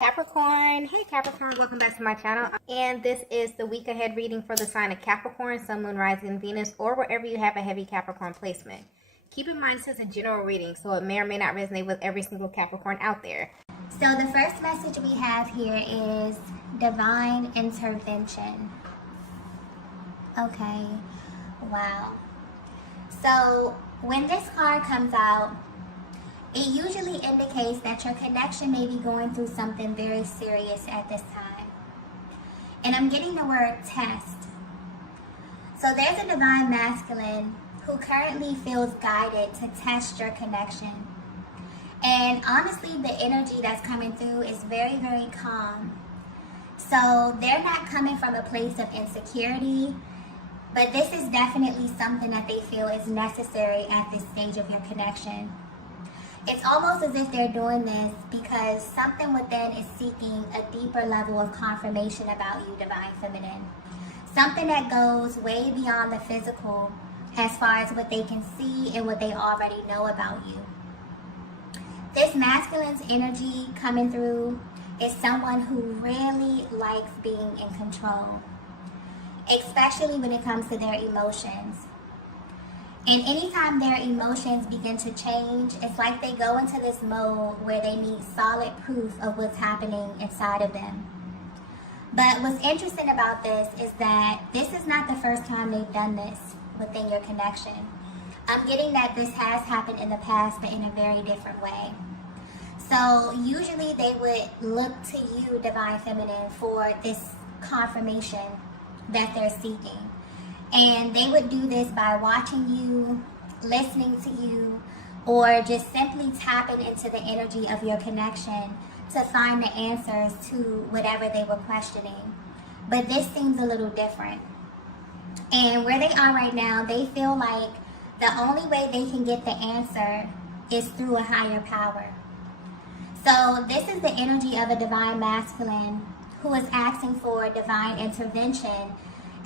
Capricorn. Hey Capricorn, welcome back to my channel. And this is the week ahead reading for the sign of Capricorn, Sun, Moon, Rising, Venus, or wherever you have a heavy Capricorn placement. Keep in mind this is a general reading, so it may or may not resonate with every single Capricorn out there. So the first message we have here is divine intervention. Okay, wow. So when this card comes out, it usually indicates that your connection may be going through something very serious at this time. And I'm getting the word test. So there's a divine masculine who currently feels guided to test your connection. And honestly, the energy that's coming through is very, very calm. So they're not coming from a place of insecurity, but this is definitely something that they feel is necessary at this stage of your connection. It's almost as if they're doing this because something within is seeking a deeper level of confirmation about you, Divine Feminine. Something that goes way beyond the physical as far as what they can see and what they already know about you. This masculine's energy coming through is someone who really likes being in control, especially when it comes to their emotions. And anytime their emotions begin to change, it's like they go into this mode where they need solid proof of what's happening inside of them. But what's interesting about this is that this is not the first time they've done this within your connection. I'm getting that this has happened in the past, but in a very different way. So usually they would look to you, Divine Feminine, for this confirmation that they're seeking. And they would do this by watching you, listening to you, or just simply tapping into the energy of your connection to find the answers to whatever they were questioning. But this seems a little different. And where they are right now, they feel like the only way they can get the answer is through a higher power. So this is the energy of a divine masculine who is asking for divine intervention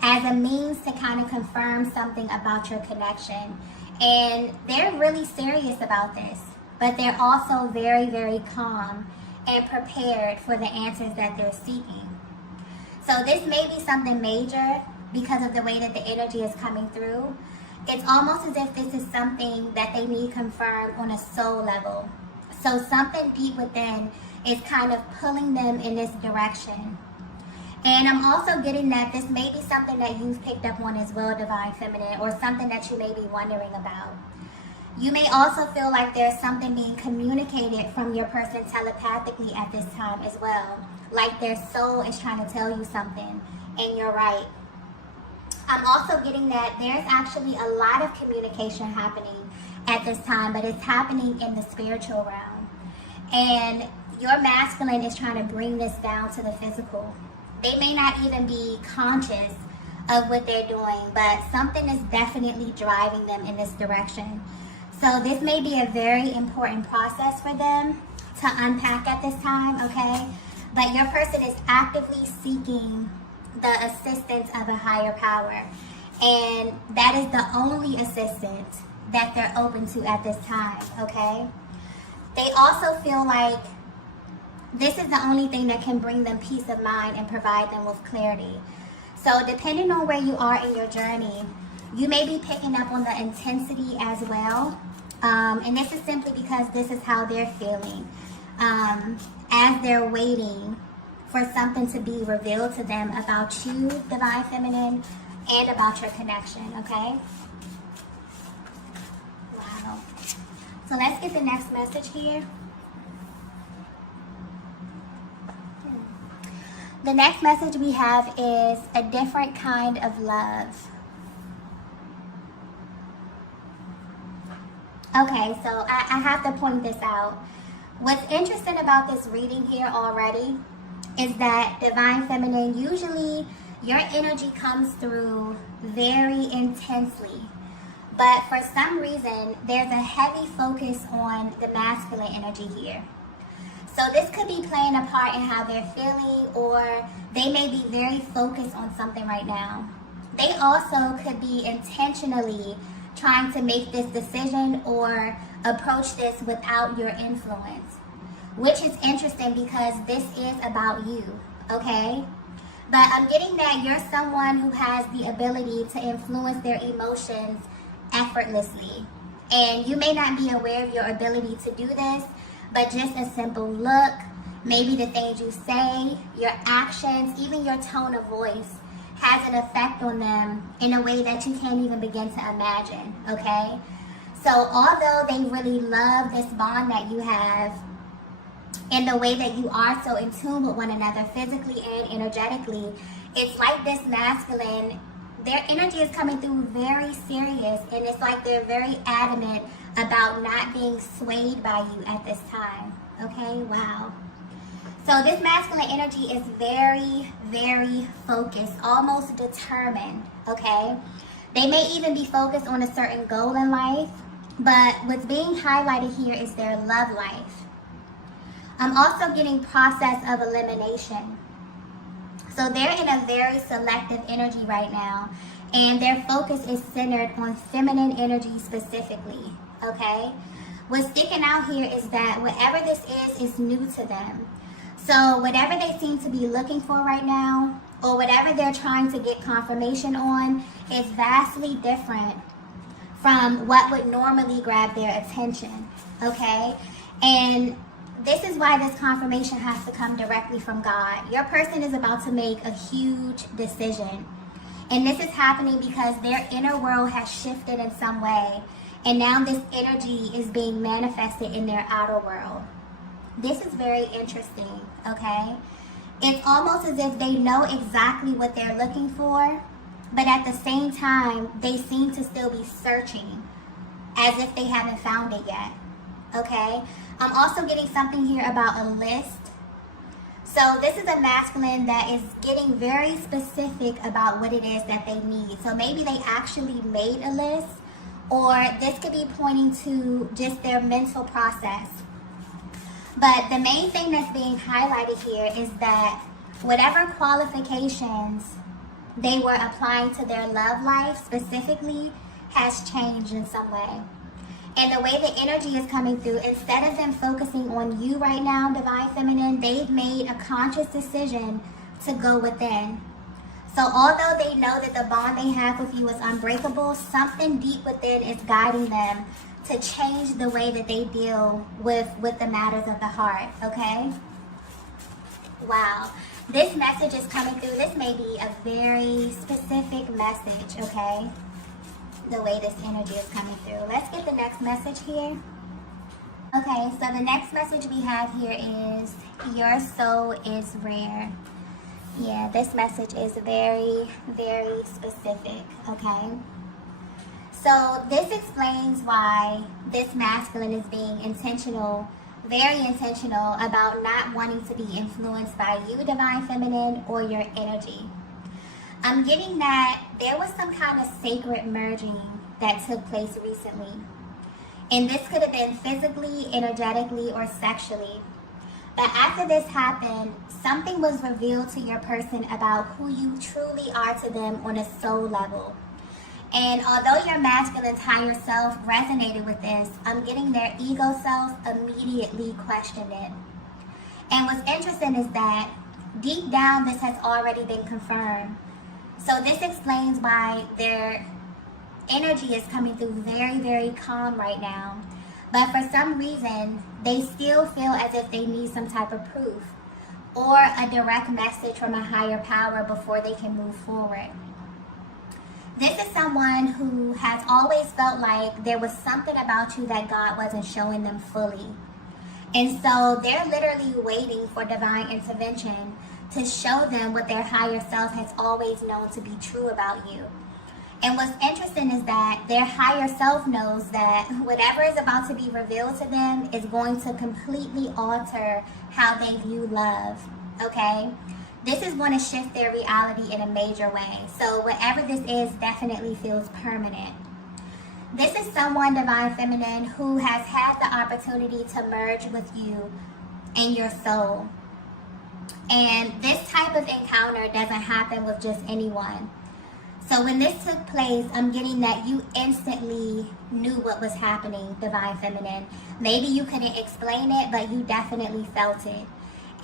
as a means to kind of confirm something about your connection. And they're really serious about this, but they're also very, very calm and prepared for the answers that they're seeking. So this may be something major because of the way that the energy is coming through. It's almost as if this is something that they need confirmed on a soul level. So something deep within is kind of pulling them in this direction. And I'm also getting that this may be something that you've picked up on as well, Divine Feminine, or something that you may be wondering about. You may also feel like there's something being communicated from your person telepathically at this time as well. Like their soul is trying to tell you something, and you're right. I'm also getting that there's actually a lot of communication happening at this time, but it's happening in the spiritual realm. And your masculine is trying to bring this down to the physical. They may not even be conscious of what they're doing, but something is definitely driving them in this direction. So this may be a very important process for them to unpack at this time, okay? But your person is actively seeking the assistance of a higher power. And that is the only assistance that they're open to at this time, okay? They also feel like this is the only thing that can bring them peace of mind and provide them with clarity. So depending on where you are in your journey, you may be picking up on the intensity as well. And this is simply because this is how they're feeling as they're waiting for something to be revealed to them about you, Divine Feminine, and about your connection, okay? Wow. So let's get the next message here. The next message we have is a different kind of love. Okay, so I have to point this out. What's interesting about this reading here already is that Divine Feminine, usually your energy comes through very intensely. But for some reason, there's a heavy focus on the masculine energy here. So this could be playing a part in how they're feeling, or they may be very focused on something right now. They also could be intentionally trying to make this decision or approach this without your influence. which is interesting because this is about you, okay? But I'm getting that you're someone who has the ability to influence their emotions effortlessly. And you may not be aware of your ability to do this, but just a simple look, maybe the things you say, your actions, even your tone of voice has an effect on them in a way that you can't even begin to imagine, okay? So although they really love this bond that you have and the way that you are so in tune with one another physically and energetically, it's like this masculine, their energy is coming through very serious, and it's like they're very adamant about not being swayed by you at this time, okay? Wow. So this masculine energy is very, very focused, almost determined, okay? They may even be focused on a certain goal in life, but what's being highlighted here is their love life. I'm also getting process of elimination. So they're in a very selective energy right now, and their focus is centered on feminine energy specifically, okay? What's sticking out here is that whatever this is new to them. So whatever they seem to be looking for right now, or whatever they're trying to get confirmation on, is vastly different from what would normally grab their attention, okay? And this is why this confirmation has to come directly from God. Your person is about to make a huge decision. And this is happening because their inner world has shifted in some way. And now this energy is being manifested in their outer world. This is very interesting, okay? It's almost as if they know exactly what they're looking for, but at the same time, they seem to still be searching as if they haven't found it yet, okay? I'm also getting something here about a list. So this is a masculine that is getting very specific about what it is that they need. So maybe they actually made a list, or this could be pointing to just their mental process. But the main thing that's being highlighted here is that whatever qualifications they were applying to their love life specifically has changed in some way. And the way the energy is coming through, instead of them focusing on you right now, Divine Feminine, they've made a conscious decision to go within. So although they know that the bond they have with you is unbreakable, something deep within is guiding them to change the way that they deal with the matters of the heart, okay? Wow. This message is coming through. This may be a very specific message, okay? The way this energy is coming through. Let's get the next message here. Okay, so the next message we have here is, your soul is rare. Yeah, this message is very, very specific, okay? So this explains why this masculine is being intentional, very intentional about not wanting to be influenced by you, Divine Feminine, or your energy. I'm getting that there was some kind of sacred merging that took place recently. And this could have been physically, energetically, or sexually. But after this happened, something was revealed to your person about who you truly are to them on a soul level. And although your masculine higher self resonated with this, I'm getting their ego self immediately questioned it. And what's interesting is that deep down, this has already been confirmed. So this explains why their energy is coming through very, very calm right now. But for some reason, they still feel as if they need some type of proof or a direct message from a higher power before they can move forward. This is someone who has always felt like there was something about you that God wasn't showing them fully. And so they're literally waiting for divine intervention to show them what their higher self has always known to be true about you. And what's interesting is that their higher self knows that whatever is about to be revealed to them is going to completely alter how they view love, okay? This is going to shift their reality in a major way. So whatever this is definitely feels permanent. This is someone, Divine Feminine, who has had the opportunity to merge with you and your soul. And this type of encounter doesn't happen with just anyone. So when this took place, I'm getting that you instantly knew what was happening, Divine Feminine. Maybe you couldn't explain it, but you definitely felt it.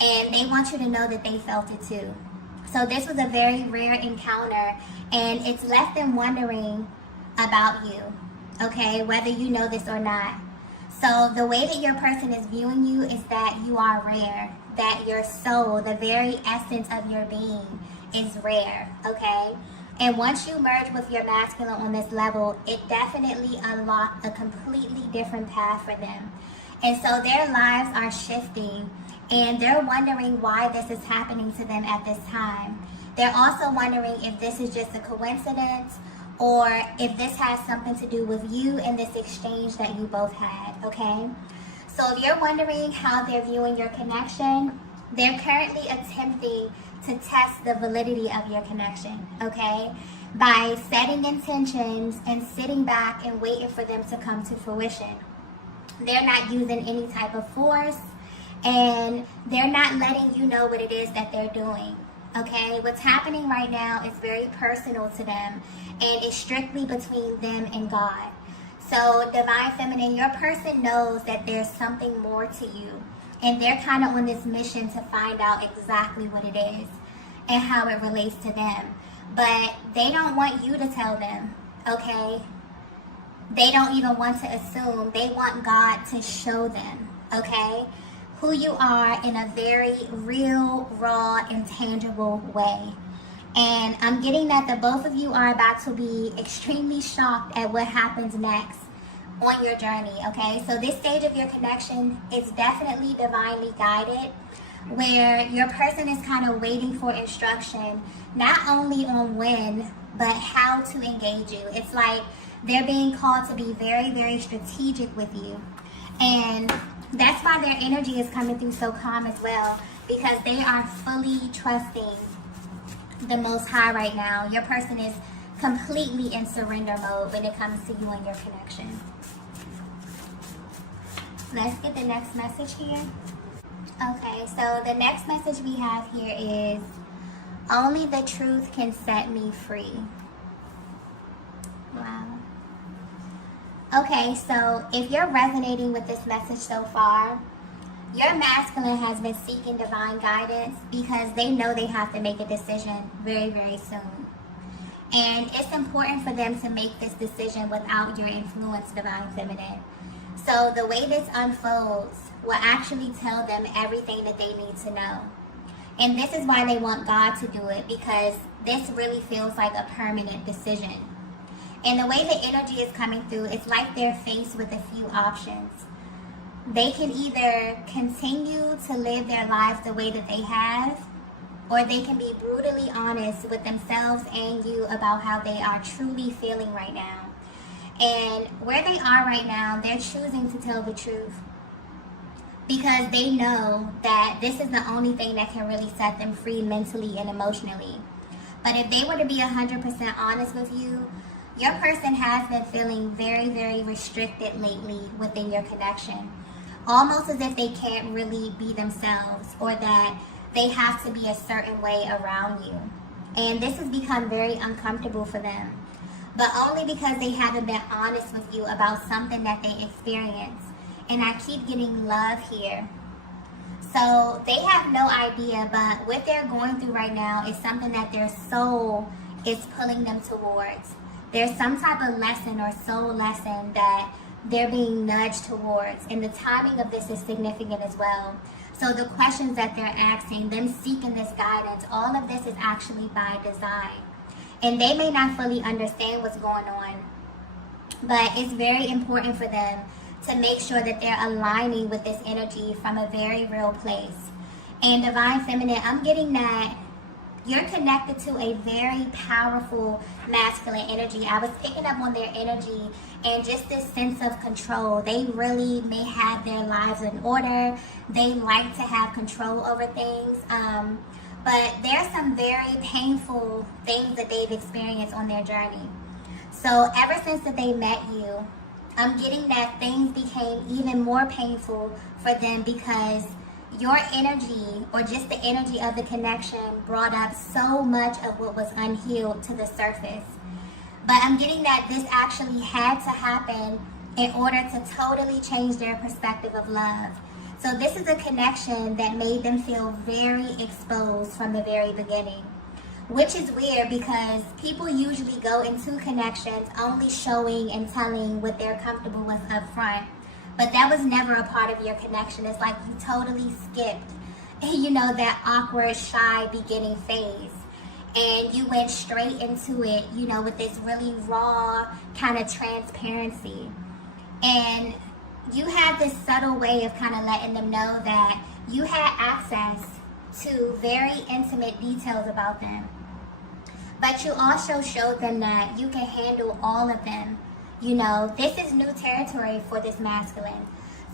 And they want you to know that they felt it too. So this was a very rare encounter, and it's left them wondering about you, okay, whether you know this or not. So the way that your person is viewing you is that you are rare, that your soul, the very essence of your being, is rare, okay? And once you merge with your masculine on this level, it definitely unlocked a completely different path for them. And so their lives are shifting, and they're wondering why this is happening to them at this time. They're also wondering if this is just a coincidence, or if this has something to do with you and this exchange that you both had, okay? So if you're wondering how they're viewing your connection, they're currently attempting to test the validity of your connection, okay? By setting intentions and sitting back and waiting for them to come to fruition. They're not using any type of force, and they're not letting you know what it is that they're doing, okay? What's happening right now is very personal to them, and it's strictly between them and God. So Divine Feminine, your person knows that there's something more to you, and they're kind of on this mission to find out exactly what it is and how it relates to them. But they don't want you to tell them, okay? They don't even want to assume. They want God to show them, okay, who you are in a very real, raw, and tangible way. And I'm getting that the both of you are about to be extremely shocked at what happens next on your journey, okay? So this stage of your connection is definitely divinely guided, where your person is kind of waiting for instruction, not only on when, but how to engage you. It's like they're being called to be very, very strategic with you. And that's why their energy is coming through so calm as well, because they are fully trusting the Most High right now. Your person is completely in surrender mode when it comes to you and your connection. Let's get the next message here. Okay, so the next message we have here is, only the truth can set me free. Wow. Okay, so if you're resonating with this message so far, your masculine has been seeking divine guidance because they know they have to make a decision very, very soon. And it's important for them to make this decision without your influence, Divine Feminine. So the way this unfolds will actually tell them everything that they need to know. And this is why they want God to do it, because this really feels like a permanent decision. And the way the energy is coming through, it's like they're faced with a few options. They can either continue to live their lives the way that they have, or they can be brutally honest with themselves and you about how they are truly feeling right now. And where they are right now, they're choosing to tell the truth, because they know that this is the only thing that can really set them free mentally and emotionally. But if they were to be 100% honest with you, your person has been feeling very, very restricted lately within your connection. Almost as if they can't really be themselves, or that they have to be a certain way around you. And this has become very uncomfortable for them, but only because they haven't been honest with you about something that they experienced. And I keep getting love here. So they have no idea, but what they're going through right now is something that their soul is pulling them towards. There's some type of lesson or soul lesson that they're being nudged towards. And the timing of this is significant as well. So the questions that they're asking, them seeking this guidance, all of this is actually by design. And they may not fully understand what's going on, but it's very important for them to make sure that they're aligning with this energy from a very real place. And Divine Feminine, I'm getting that you're connected to a very powerful masculine energy. I was picking up on their energy and just this sense of control. They really may have their lives in order. They like to have control over things. But there's some very painful things that they've experienced on their journey. So ever since that they met you, I'm getting that things became even more painful for them, because your energy, or just the energy of the connection, brought up so much of what was unhealed to the surface. But I'm getting that this actually had to happen in order to totally change their perspective of love. So this is a connection that made them feel very exposed from the very beginning. Which is weird because people usually go into connections only showing and telling what they're comfortable with up front. But that was never a part of your connection. It's like you totally skipped, that awkward, shy beginning phase. And you went straight into it, with this really raw kind of transparency. And you had this subtle way of kind of letting them know that you had access to very intimate details about them. But you also showed them that you can handle all of them. This is new territory for this masculine.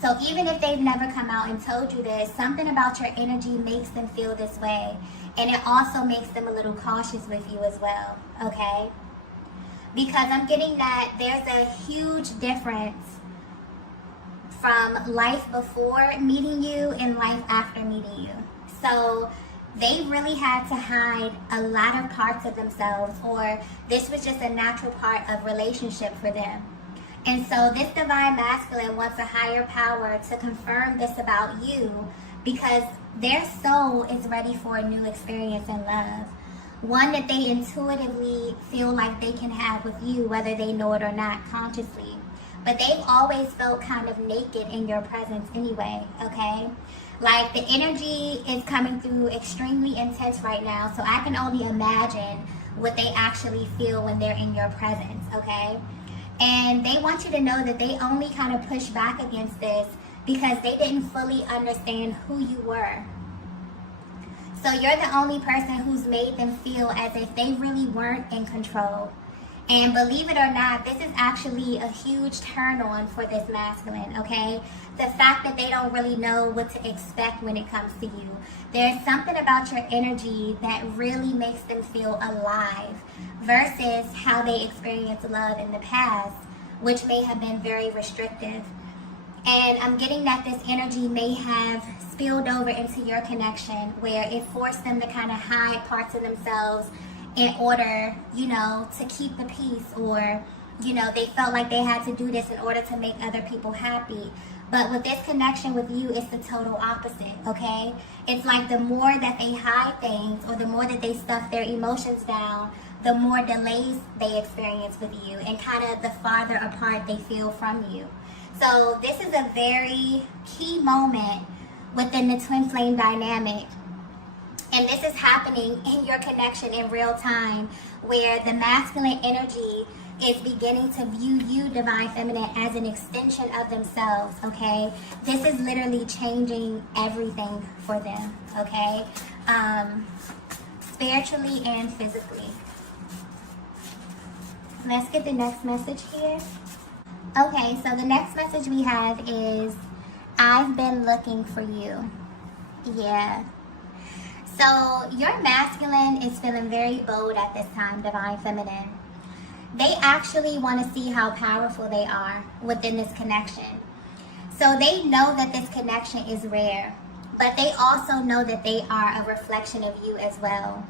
So even if they've never come out and told you this, something about your energy makes them feel this way. And it also makes them a little cautious with you as well, okay? Because I'm getting that there's a huge difference from life before meeting you and life after meeting you. So they really had to hide a lot of parts of themselves, or this was just a natural part of relationship for them. And so this divine masculine wants a higher power to confirm this about you because their soul is ready for a new experience in love. One that they intuitively feel like they can have with you, whether they know it or not consciously. But they've always felt kind of naked in your presence anyway, okay? Like the energy is coming through extremely intense right now, so I can only imagine what they actually feel when they're in your presence, okay? And they want you to know that they only kind of push back against this because they didn't fully understand who you were. So you're the only person who's made them feel as if they really weren't in control. And believe it or not, this is actually a huge turn on for this masculine, okay? The fact that they don't really know what to expect when it comes to you. There's something about your energy that really makes them feel alive versus how they experienced love in the past, which may have been very restrictive. And I'm getting that this energy may have spilled over into your connection where it forced them to kind of hide parts of themselves in order, to keep the peace, or, they felt like they had to do this in order to make other people happy. But with this connection with you, it's the total opposite, okay? It's like the more that they hide things or the more that they stuff their emotions down, the more delays they experience with you and kind of the farther apart they feel from you. So this is a very key moment within the twin flame dynamic. And this is happening in your connection in real time, where the masculine energy is beginning to view you, divine feminine, as an extension of themselves, okay? This is literally changing everything for them, okay? Spiritually and physically. Let's get the next message here. Okay, so the next message we have is, I've been looking for you. Yeah. So your masculine is feeling very bold at this time, divine feminine. They actually want to see how powerful they are within this connection. So they know that this connection is rare, but they also know that they are a reflection of you as well.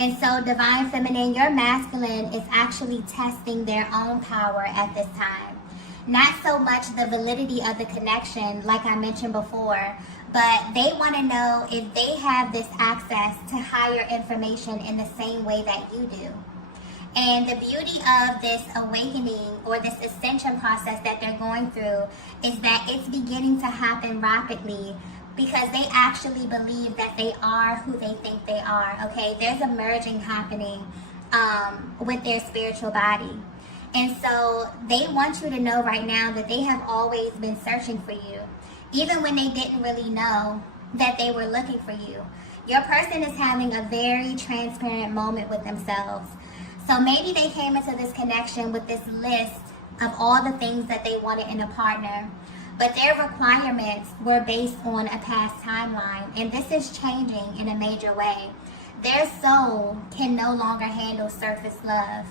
And so divine feminine, your masculine is actually testing their own power at this time. Not so much the validity of the connection, like I mentioned before, but they want to know if they have this access to higher information in the same way that you do. And the beauty of this awakening or this ascension process that they're going through is that it's beginning to happen rapidly because they actually believe that they are who they think they are, okay? There's a merging happening with their spiritual body. And so they want you to know right now that they have always been searching for you, even when they didn't really know that they were looking for you. Your person is having a very transparent moment with themselves. So maybe they came into this connection with this list of all the things that they wanted in a partner, but their requirements were based on a past timeline, and this is changing in a major way. Their soul can no longer handle surface love.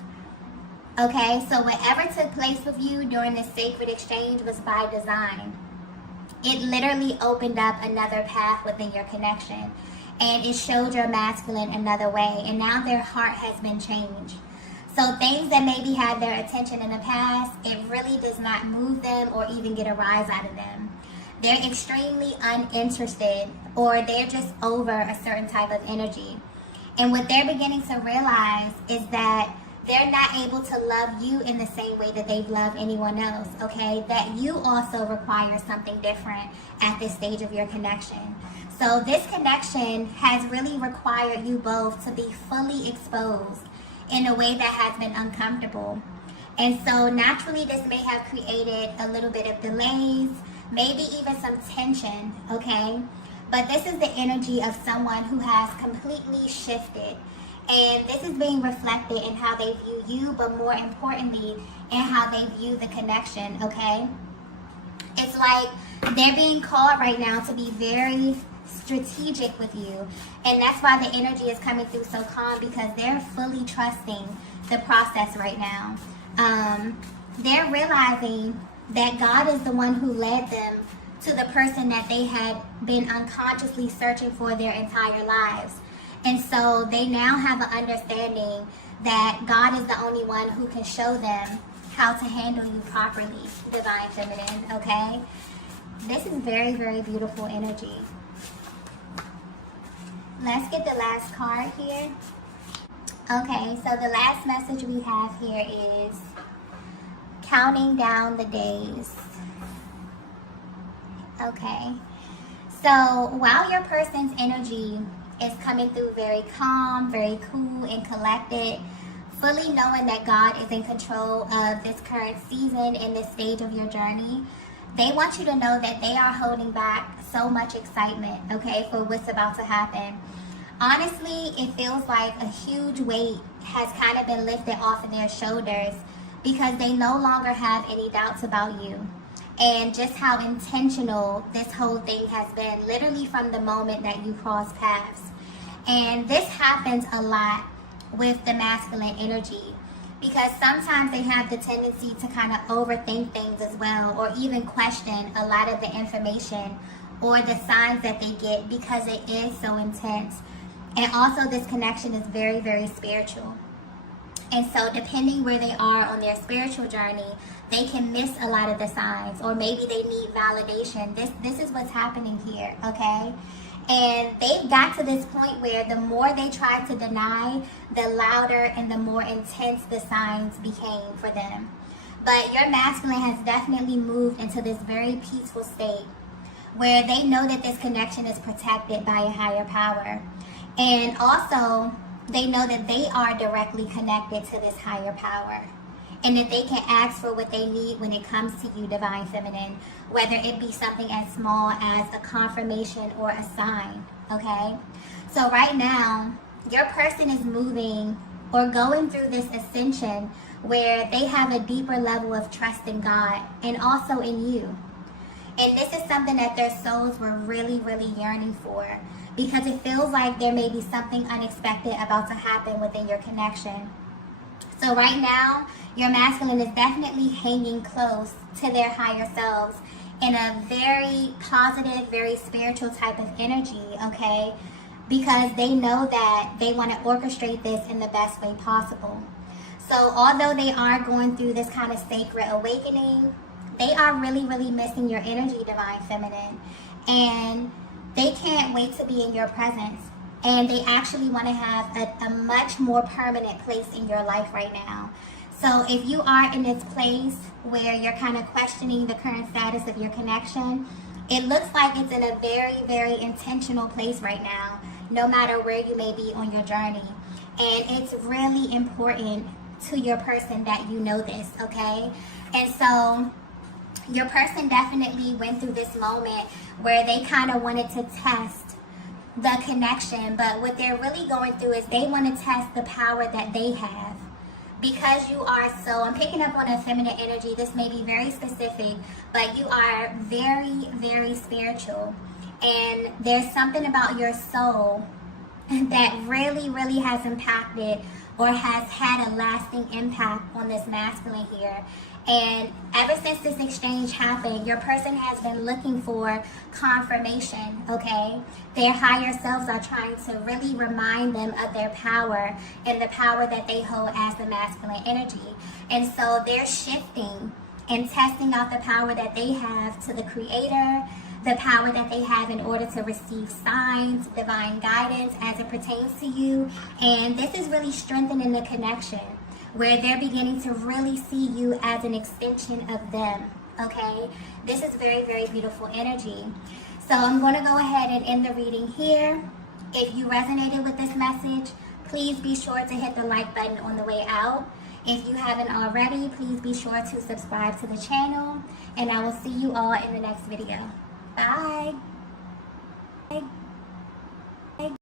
Okay, so whatever took place with you during this sacred exchange was by design. it literally opened up another path within your connection. And it showed your masculine another way. And now their heart has been changed. So things that maybe had their attention in the past, it really does not move them or even get a rise out of them. They're extremely uninterested, or they're just over a certain type of energy. And what they're beginning to realize is that they're not able to love you in the same way that they've loved anyone else, okay? That you also require something different at this stage of your connection. So this connection has really required you both to be fully exposed in a way that has been uncomfortable. And so naturally this may have created a little bit of delays, maybe even some tension, okay? But this is the energy of someone who has completely shifted. And this is being reflected in how they view you, but more importantly, in how they view the connection, okay? It's like they're being called right now to be very strategic with you. And that's why the energy is coming through so calm, because they're fully trusting the process right now. They're realizing that God is the one who led them to the person that they had been unconsciously searching for their entire lives. And so they now have an understanding that God is the only one who can show them how to handle you properly, Divine Feminine, okay? This is very, very beautiful energy. Let's get the last card here. Okay, so the last message we have here is counting down the days. Okay, so while your person's energy is coming through very calm, very cool and collected, fully knowing that God is in control of this current season and this stage of your journey, they want you to know that they are holding back so much excitement, okay, for what's about to happen. Honestly, it feels like a huge weight has kind of been lifted off of their shoulders, because they no longer have any doubts about you and just how intentional this whole thing has been, literally from the moment that you cross paths. And this happens a lot with the masculine energy, because sometimes they have the tendency to kind of overthink things as well, or even question a lot of the information or the signs that they get, because it is so intense. And also this connection is very, very spiritual. And so depending where they are on their spiritual journey, they can miss a lot of the signs, or maybe they need validation. This is what's happening here, okay? And they've got to this point where the more they tried to deny, the louder and the more intense the signs became for them. But your masculine has definitely moved into this very peaceful state where they know that this connection is protected by a higher power. And also, they know that they are directly connected to this higher power, and that they can ask for what they need when it comes to you, Divine Feminine, whether it be something as small as a confirmation or a sign, okay? So right now, your person is moving or going through this ascension where they have a deeper level of trust in God and also in you. And this is something that their souls were really, really yearning for, because it feels like there may be something unexpected about to happen within your connection. So right now, your masculine is definitely hanging close to their higher selves in a very positive, very spiritual type of energy, okay? Because they know that they want to orchestrate this in the best way possible. So although they are going through this kind of sacred awakening, they are really, really missing your energy, Divine Feminine. And they can't wait to be in your presence. And they actually want to have a much more permanent place in your life right now. So if you are in this place where you're kind of questioning the current status of your connection, it looks like it's in a very, very intentional place right now, no matter where you may be on your journey. And it's really important to your person that you know this, okay? And so your person definitely went through this moment where they kind of wanted to test the connection, but what they're really going through is they want to test the power that they have. Because you are so, I'm picking up on a feminine energy, this may be very specific, but you are very, very spiritual. And there's something about your soul that really, really has impacted or has had a lasting impact on this masculine here. And ever since this exchange happened, your person has been looking for confirmation, okay? Their higher selves are trying to really remind them of their power and the power that they hold as the masculine energy. And so they're shifting and testing out the power that they have to the creator, the power that they have in order to receive signs, divine guidance as it pertains to you. And this is really strengthening the connection, where they're beginning to really see you as an extension of them, okay? This is very, very beautiful energy. So I'm going to go ahead and end the reading here. If you resonated with this message, please be sure to hit the like button on the way out. If you haven't already, please be sure to subscribe to the channel, and I will see you all in the next video. Bye.